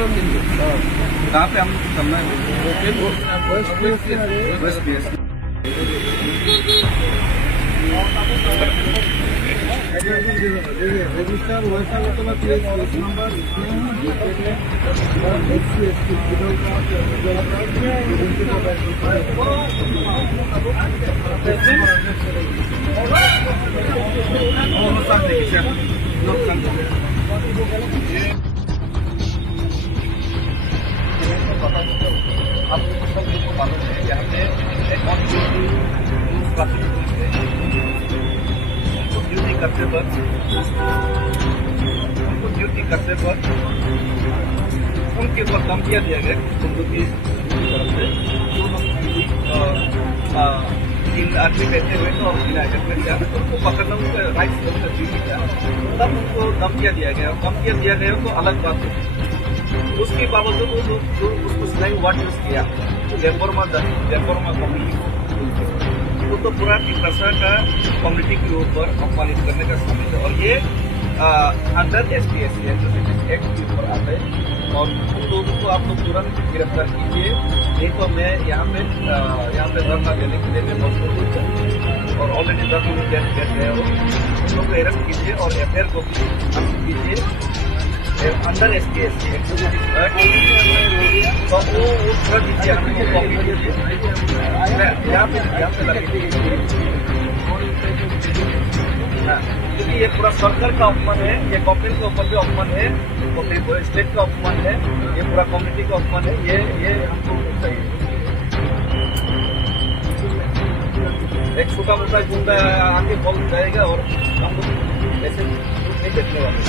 कहाँ पे हम करना है? Waste PS. रजिस्टर वैसा मतलब पीएस नंबर आपको सब लोग को मालूम है यहाँ पे ड्यूटी करते वक्त उनके ऊपर धमकियाँ दिया गया उनको की तरफ से इन आदमी बैठे हुए तो उनको पकड़ना उनका राइट ड्यूटी था, तब उनको धमकियाँ दिया गया तो अलग बात है। उसके बावजूद उसको स्लैंग वर्ड यूज किया रेफॉर्मा कम्युनिटी तो पूरा टिप्रासा का कम्युनिटी के ऊपर अपमानित करने का शामिल है और ये अंडर SPSC एक्ट के ऊपर आता है और उन लोगों को आप लोग तुरंत गिरफ्तार कीजिए, नहीं तो मैं यहाँ पे धरना देने के लिए मैं मजबूर हूँ और ऑलरेडी 10 लोग बैठ गए हो, उन लोग को अरेस्ट कीजिए और FIR को कीजिए अंडर SPSC एक्ट तो वो पूरा दीजिए हमको कॉपी दीजिए यहाँ पे लगे क्योंकि ये पूरा सरकार का अपमान है, ये गवर्नमेंट के ऊपर भी अपमान है, तो स्टेट का अपमान है, ये पूरा कम्युनिटी का अपमान है, ये हमको चाहिए। एक छोटा मोटा गुंडा आके बोल जाएगा और हम लोग ऐसे नहीं देखने वाले।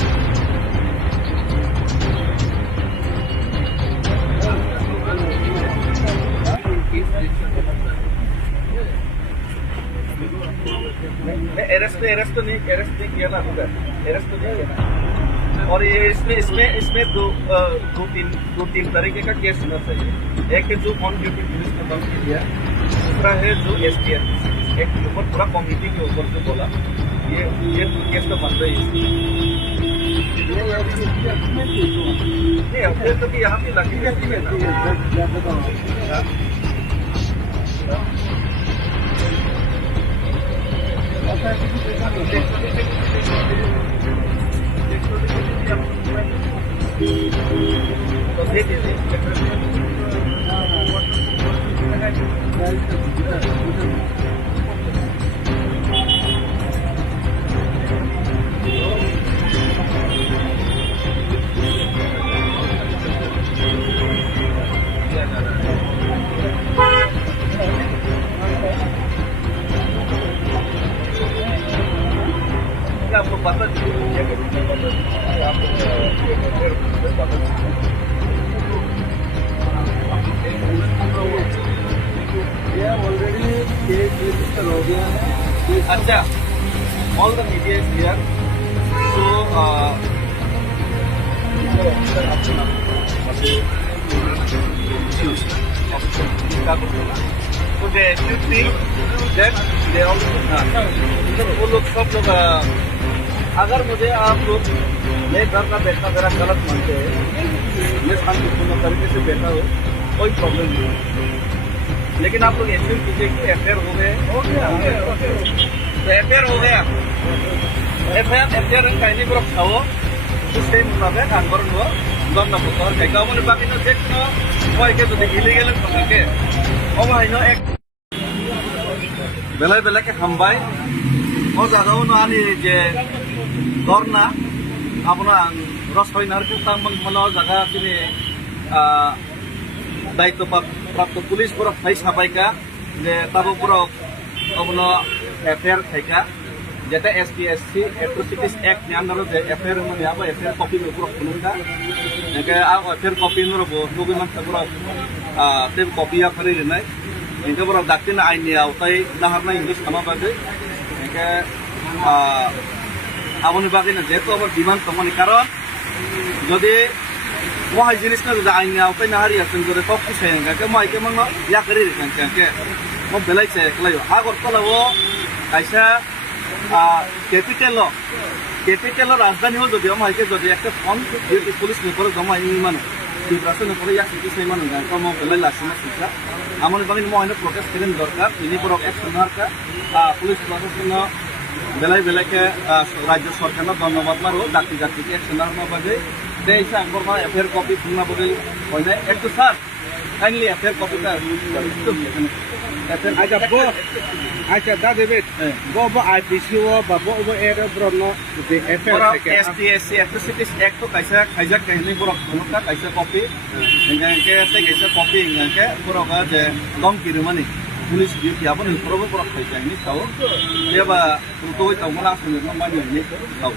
अरेस्ट नहीं किया ना, अरेस्ट तो नहीं किया ना। और ये इसमें दो तीन तरीके का केस होना चाहिए। एक है जो ऑन ड्यूटी पुलिस ने धमकी दिया, दूसरा है जो SPSC एक्ट के ऊपर पूरा कम्युनिटी के ऊपर जो बोला, ये केस तो बन रही है। नहीं अब तो यहाँ पे लगी है आपको पता चलिए ऑलरेडी रजिस्टर हो गया है। अच्छा, all the media is here तो वो लोग सब लोग अगर मुझे आप लोग मैं घर का बैठना मेरा गलत मानते हैं, मैं शांतिपूर्ण तरीके से बैठा हूँ, कोई प्रॉब्लम नहीं है, लेकिन आप लोग एश्योर कीजिए कि FIR हो गए तो FIR हो गया FIR कहीं पर खाओ तो सेम मुताबिक आंदोलन हो गम ना पुकार है गाँव में बाकी ना चेक ना वो एक तो इलीगल करके अब है ना एक बेला के हमबाई और ज़्यादा वो ना आने जे धरना अपना रसोई नारके तंग मतलब जगह किने दायित्व प्राप्त पुलिस पूरा फाइस हाबाइका जे तब पूरा अपना FIR थाइका जेटा SPSC एट्रोसिटीज एक्ट ने अंदर जे FIR में अब FIR कॉपी में पूरा खुलूंगा इनके आप FIR कॉपी में वो लोग मन पूरा ते कॉपी या खरी रहना इनके पूरा दाक्तिन आइन ने आवताई नहरना इंग्लिश खाना बादे इनके आपने बाकी ना जेतो अब डिमांड कमाने कारण यदि वहाँ जिनिस ना जो आइन ने आवताई नहरी है तो जो टॉप की से इनका के माइके मंग या खरी रहना के वो बेलाई से कलायो आगर तो वो ऐसा कैपिटल राजधानी हो जो हम आइके जो एक फॉर्म पुलिस में पर जमा इन माने Dibrasa no pore yak siti sai manu gan komo belai lasina sita amon bagin mo ino protest kelen dorkar ini borok action harka police প্রশাসন বেলাই বেলাকে রাজ্য সরকার ধন্যবাদ মারো জাতি জাতিকে action harma bagai dei sa angkor ma affair copy phungna bodil hoina ekটু sir kindly affair copy ta আচ্ছা দা দেবে গো বা আইপিসি ও বা বো এর ব্রনো যে এফআইআর থেকে STSC Atrocities Act to kaisa khaijak kahini borok khonokta kaisa copy engke te kaisa copy engke borok je dom kirumani police duty abon probo borok khaisa ni tau deba rutoi tau mala sunir no mani ni tau